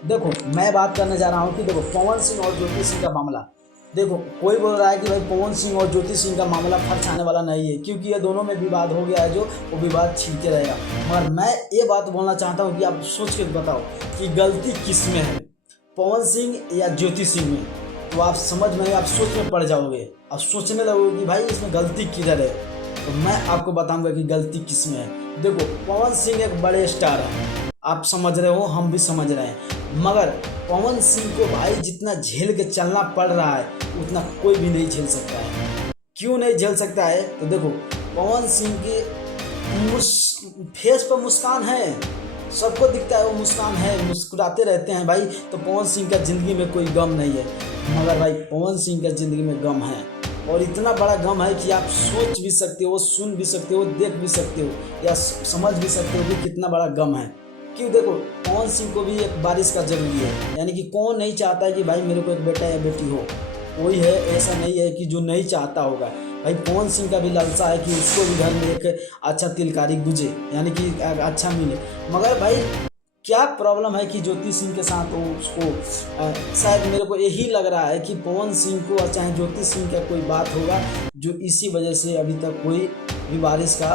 देखो मैं बात करने जा रहा हूँ कि देखो पवन सिंह और ज्योति सिंह का मामला। देखो कोई बोल रहा है कि भाई पवन सिंह और ज्योति सिंह का मामला फर्श आने वाला नहीं है, क्योंकि ये दोनों में विवाद हो गया है, जो वो विवाद छिड़ते रहेगा। मगर मैं ये बात बोलना चाहता हूँ कि आप सोच के बताओ कि गलती किस में है, पवन सिंह या ज्योति सिंह में। तो आप समझ में, आप सोच में पड़ जाओगे, आप सोचने लगोगे कि भाई इसमें गलती किधर है। तो मैं आपको बताऊंगा कि गलती किस में है। देखो पवन सिंह एक बड़े स्टार हैं, आप समझ रहे हो, हम भी समझ रहे हैं, मगर पवन सिंह को भाई जितना झेल के चलना पड़ रहा है उतना कोई भी नहीं झेल सकता है। क्यों नहीं झेल सकता है? तो देखो पवन सिंह के फेस पर मुस्कान है, सबको दिखता है वो मुस्कान है, मुस्कुराते रहते हैं भाई। तो पवन सिंह का ज़िंदगी में कोई गम नहीं है, मगर भाई पवन सिंह का ज़िंदगी में गम है, और इतना बड़ा गम है कि आप सोच भी सकते हो, सुन भी सकते हो, देख भी सकते हो, या समझ भी सकते हो कि कितना बड़ा गम है। क्यों? देखो पवन सिंह को भी एक बारिश का जरूरी है, यानी कि कौन नहीं चाहता है कि भाई मेरे को एक बेटा या बेटी हो। कोई है, ऐसा नहीं है कि जो नहीं चाहता होगा। भाई पवन सिंह का भी लालसा है कि उसको भी घर में एक अच्छा तिलकारी गुजे, यानी कि अच्छा मिले। मगर भाई क्या प्रॉब्लम है कि ज्योति सिंह के साथ वो उसको शायद मेरे को यही लग रहा है कि पवन सिंह को और चाहे ज्योति सिंह का कोई बात होगा, जो इसी वजह से अभी तक कोई भी बारिश का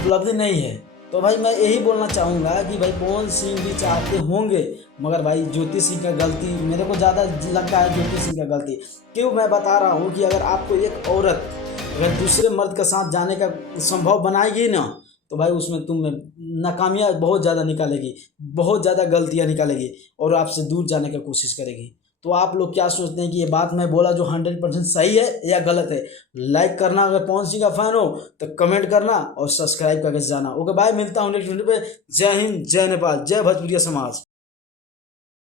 उपलब्धि नहीं है। तो भाई मैं यही बोलना चाहूँगा कि भाई पवन सिंह भी चाहते होंगे, मगर भाई ज्योति सिंह का गलती मेरे को ज़्यादा लगता है, ज्योति सिंह का गलती। क्यों मैं बता रहा हूँ कि अगर आपको एक औरत अगर दूसरे मर्द के साथ जाने का संभव बनाएगी ना, तो भाई उसमें तुम में नाकामियाँ बहुत ज़्यादा निकालेगी, बहुत ज़्यादा गलतियाँ निकालेगी, और आपसे दूर जाने की कोशिश करेगी। तो आप लोग क्या सोचते हैं कि ये बात मैं बोला जो 100% सही है या गलत है? लाइक करना, अगर पवन सिंह का फैन हो तो कमेंट करना, और सब्सक्राइब करके जाना। ओके बाय, मिलता हूँ नेक्स्ट वीडियो पे। जय हिंद, जय नेपाल, जय भोजपुरिया समाज।